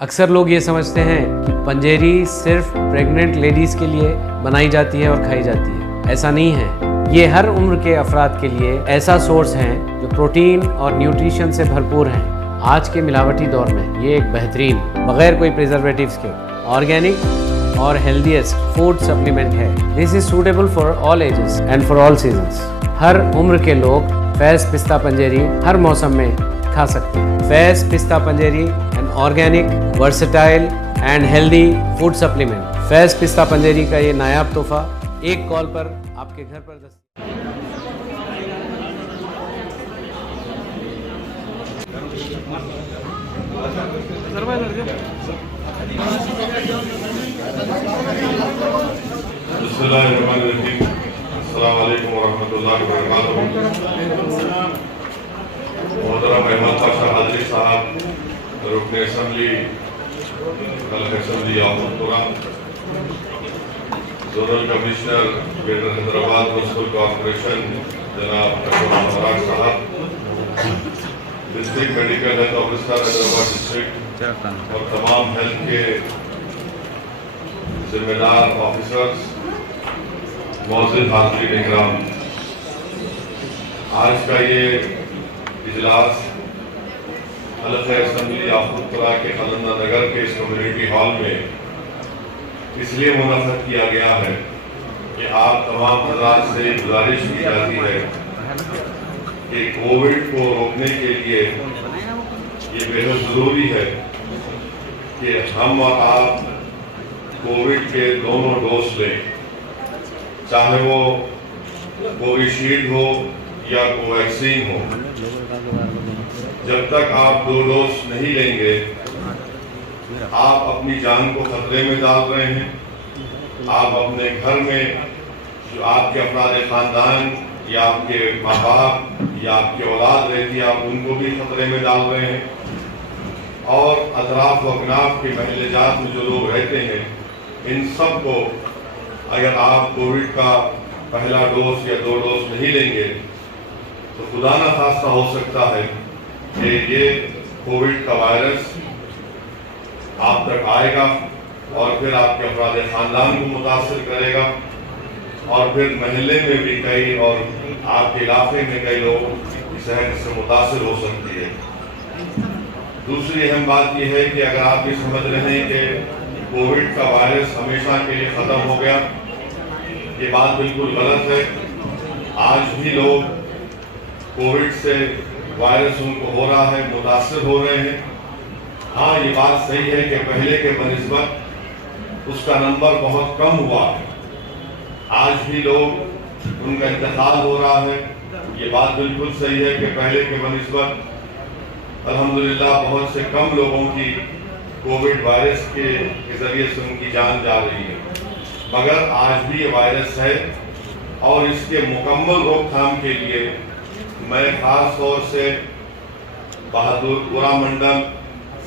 अक्सर लोग ये समझते हैं कि पंजेरी सिर्फ प्रेग्नेंट लेडीज़ के लिए बनाई जाती है और खाई जाती है। ऐसा नहीं है। ये हर उम्र के अफराद के लिए ऐसा सोर्स है जो प्रोटीन और न्यूट्रिशन से भरपूर हैं। आज के मिलावटी दौर में ये एक बेहतरीन, बगैर कोई प्रिजर्वेटिव्स के, ऑर्गेनिक और हेल्दीएस्ट फूड सप्लीमेंट है। This is suitable for all ages and for all seasons. हर उम्र के लोग फैज़ पिस्ता पंजेरी हर मौसम में खा सकते हैं। Faiz Pista Panjeeri an organic, versatile and healthy food supplement. Faiz Pista Panjeeri का ये नायाब तोहफा एक कॉल पर आपके घर पर अस्सलामुअलैकुम वरहमतुल्लाहि वबरकातुहू। मोहतरम अहमद पाशा हाजरी साहब, रुकन असम्बली खल्क assembly Yakutpura, zonal commissioner greater Hyderabad municipal corporation जनाब अशरफ साहब, district medical health officer Hyderabad district और तमाम हेल्थ के जिम्मेदार ऑफिसर्स, मौजूद हाज़रीन इकराम, आज का ये इजलास हल्क़े असम्बली याकुतपुरा के खलंदा नगर के इस कम्युनिटी हॉल में इसलिए मुनक़्क़द किया गया है कि आप तमाम हज़रात से गुजारिश की जाती है कि कोविड को रोकने के लिए ये बेहद ज़रूरी है कि हम और आप कोविड के दोनों डोज लें, चाहे वो कोविशील्ड हो या कोवैक्सीन हो। जब तक आप 2 डोज नहीं लेंगे, आप अपनी जान को खतरे में डाल रहे हैं। आप अपने घर में जो आपके अफराद खानदान या आपके माँ बाप या आपकी औलाद रहती है, आप उनको भी खतरे में डाल रहे हैं। और अतराफ व अकनाफ के महल जात में जो लोग रहते हैं, इन सब को अगर आप कोविड का पहला डोज या 2 डोज नहीं लेंगे तो खुदा न खास्ता हो सकता है कि ये कोविड का वायरस आप तक आएगा और फिर आपके अफराद खानदान को मुतासिर करेगा और फिर महल्ले में भी कई और आपके इलाके में कई लोगों की सेहत इससे मुतासिर हो सकती है। दूसरी अहम बात यह है कि अगर आप ये समझ रहे हैं कि कोविड का वायरस हमेशा के लिए ख़त्म हो गया, ये बात बिल्कुल गलत है। आज भी लोग कोविड से वायरस उनको हो रहा है, मुतासिर हो रहे हैं। हाँ, ये बात सही है कि पहले के बनिस्बत उसका नंबर बहुत कम हुआ है। आज भी लोग उनका इंतकाल हो रहा है। ये बात बिल्कुल सही है कि पहले के बनिस्बत अल्हम्दुलिल्लाह बहुत से कम लोगों की कोविड वायरस के जरिए से उनकी जान जा रही है। मगर आज भी ये वायरस है और इसके मुकम्मल रोकथाम के लिए मैं ख़ास तौर से बहादुरपुरा मंडल,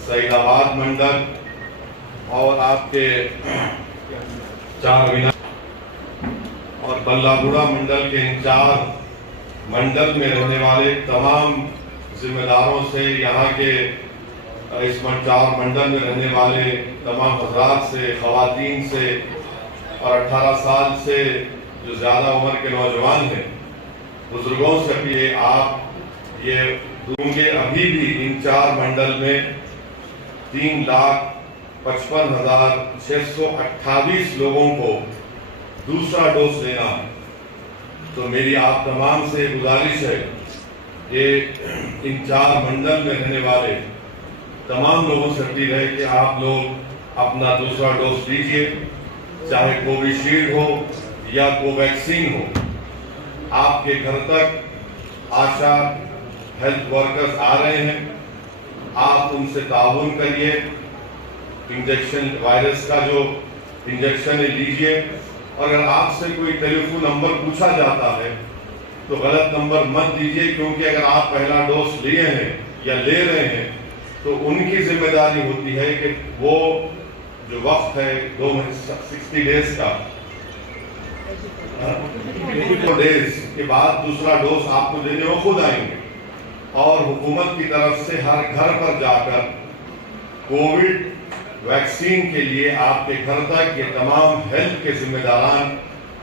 सईदाबाद मंडल और आपके चार और बल्लागुड़ा मंडल के इन 4 मंडल में रहने वाले तमाम जिम्मेदारों से, यहाँ के इस 4 मंडल में रहने वाले तमाम हजरात से, ख़वातीन से और 18 साल से जो ज़्यादा उम्र के नौजवान हैं, बुजुर्गों से भी आप ये दूंगे। अभी भी इन 4 मंडल में 3,55,628 लोगों को दूसरा डोज लेना है। तो मेरी आप तमाम से गुजारिश है कि इन 4 मंडल में रहने वाले तमाम लोगों से अपील है कि आप लोग अपना दूसरा डोज लीजिए, चाहे कोविशील्ड हो या कोवैक्सीन हो। आपके घर तक आशा हेल्थ वर्कर्स आ रहे हैं, आप उनसे ताउन करिए, इंजेक्शन, वायरस का जो इंजेक्शन है लीजिए। और अगर आपसे कोई टेलीफोन नंबर पूछा जाता है तो गलत नंबर मत दीजिए, क्योंकि अगर आप पहला डोज लिए हैं या ले रहे हैं तो उनकी जिम्मेदारी होती है कि वो जो वक्त है 60 डेज का, 2 डेज के बाद दूसरा डोज आपको देने वो खुद आएंगे। और हुकूमत की तरफ से हर घर पर जाकर कोविड वैक्सीन के लिए आपके घर तक ये तमाम हेल्थ के जिम्मेदारान,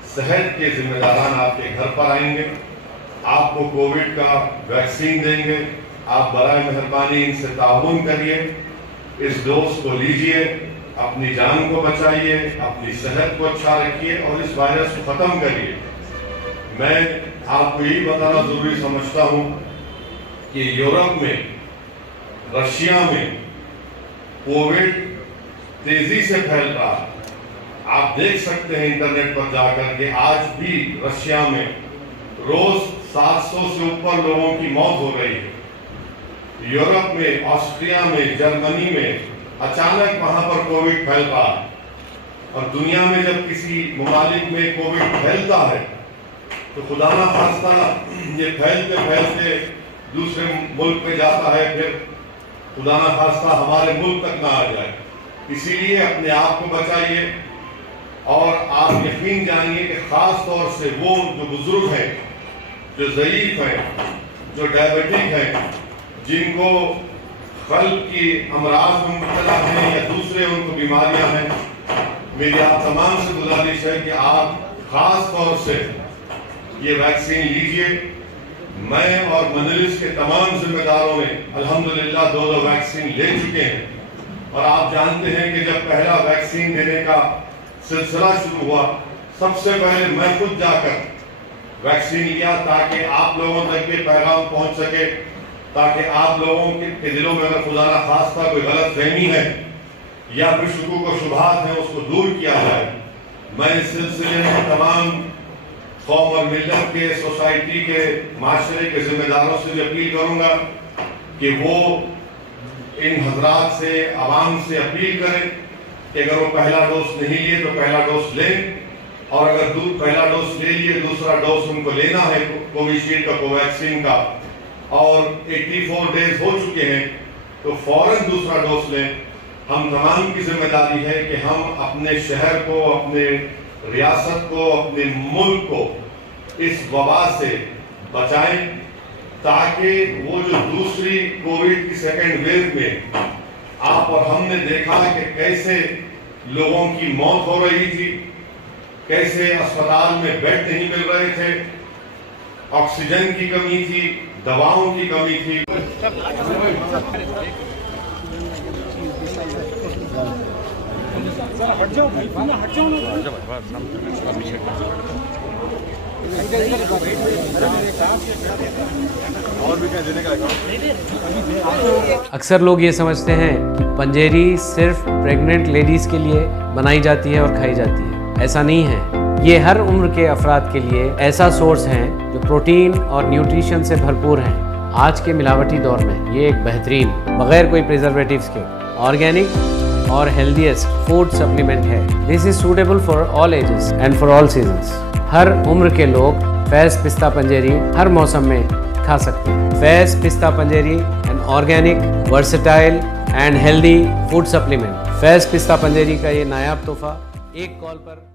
सेहत के जिम्मेदारान आपके घर पर आएंगे, आपको कोविड का वैक्सीन देंगे। आप बराए मेहरबानी इनसे ताउन करिए, इस डोज को लीजिए, अपनी जान को बचाइए, अपनी सेहत को अच्छा रखिए और इस वायरस को ख़त्म करिए। मैं आपको यही बताना ज़रूरी समझता हूँ कि यूरोप में, रशिया में कोविड तेजी से फैल रहा है। आप देख सकते हैं इंटरनेट पर जाकर के आज भी रशिया में रोज 700 से ऊपर लोगों की मौत हो रही है। यूरोप में, ऑस्ट्रिया में, जर्मनी में अचानक वहां पर कोविड फैल रहा है। और दुनिया में जब किसी ममालिक में कोविड फैलता है तो खुदा ना खास्ता ये फैलते फैलते दूसरे मुल्क में जाता है, फिर खुदा ना खास्ता हमारे मुल्क तक ना आ जाए। इसीलिए अपने आप को बचाइए और आप यकीन जानिए कि खास तौर से वो जो बुजुर्ग हैं, जो ज़ईफ हैं, जो डायबिटिक हैं, जिनको कल्ब की अमराज में मुब्तला हैं या दूसरे उनको बीमारियां हैं, मेरी आप तमाम से गुजारिश है कि आप खास तौर से ये वैक्सीन लीजिए। मैं और मजलिस के तमाम जिम्मेदारों ने अल्हम्दुलिल्लाह 2 वैक्सीन ले चुके हैं। और आप जानते हैं कि जब पहला वैक्सीन देने का सिलसिला शुरू हुआ, सबसे पहले मैं खुद जाकर वैक्सीन लिया ताकि आप लोगों तक ये पैगाम पहुंच सके, ताकि आप लोगों के दिलों में अगर खुदा ना खास्ता कोई गलत फहमी है या फिर शुकूक व शुबहात है उसको दूर किया जाए। मैं इस सिलसिले में तमाम कौम और मिल्लत के, सोसाइटी के, माशरे के जिम्मेदारों से भी अपील करूंगा कि वो इन हजरात से, आवाम से अपील करें कि अगर वो पहला डोज नहीं लिए तो पहला डोज लें, और अगर पहला डोज ले लिए दूसरा डोज उनको लेना है कोविशील्ड का, कोवैक्सीन का, और 84 डेज हो चुके हैं तो फौरन दूसरा डोज लें। हम तमाम की जिम्मेदारी है कि हम अपने शहर को, अपने रियासत को, अपने मुल्क को इस वबा से बचाएं, ताकि वो जो दूसरी कोविड की सेकेंड वेव में आप और हमने देखा कि कैसे लोगों की मौत हो रही थी, कैसे अस्पताल में बेड नहीं मिल रहे थे, ऑक्सीजन की कमी थी, दवाओं की कमी थी। अक्सर लोग ये समझते हैं कि पंजेरी सिर्फ प्रेग्नेंट लेडीज़ के लिए बनाई जाती है और खाई जाती है। ऐसा नहीं है। ये हर उम्र के अफराद के लिए ऐसा सोर्स है जो प्रोटीन और न्यूट्रिशन से भरपूर हैं। आज के मिलावटी दौर में ये एक बेहतरीन, बगैर कोई प्रिजर्वेटिव्स के, ऑर्गेनिक और हेल्दीएस्ट फूड सप्लीमेंट है। This is suitable for all ages and for all seasons. हर उम्र के लोग फैज़ पिस्ता पंजेरी हर मौसम में खा सकते हैं। Faiz Pista Panjeeri an organic, versatile and healthy food supplement. Faiz Pista Panjeeri का ये नायाब तोहफा एक कॉल पर